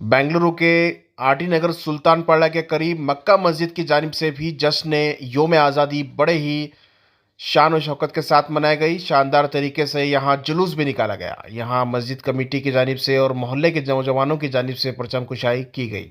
बेंगलुरु के आरटी नगर सुल्तानपाड़ा के करीब मक्का मस्जिद की जानिब से भी जश्न योम आज़ादी बड़े ही शान और शौकत के साथ मनाई गई। शानदार तरीके से यहाँ जुलूस भी निकाला गया। यहाँ मस्जिद कमेटी की जानिब से और मोहल्ले के नौजवानों की जानिब से परचम कुशाई की गई।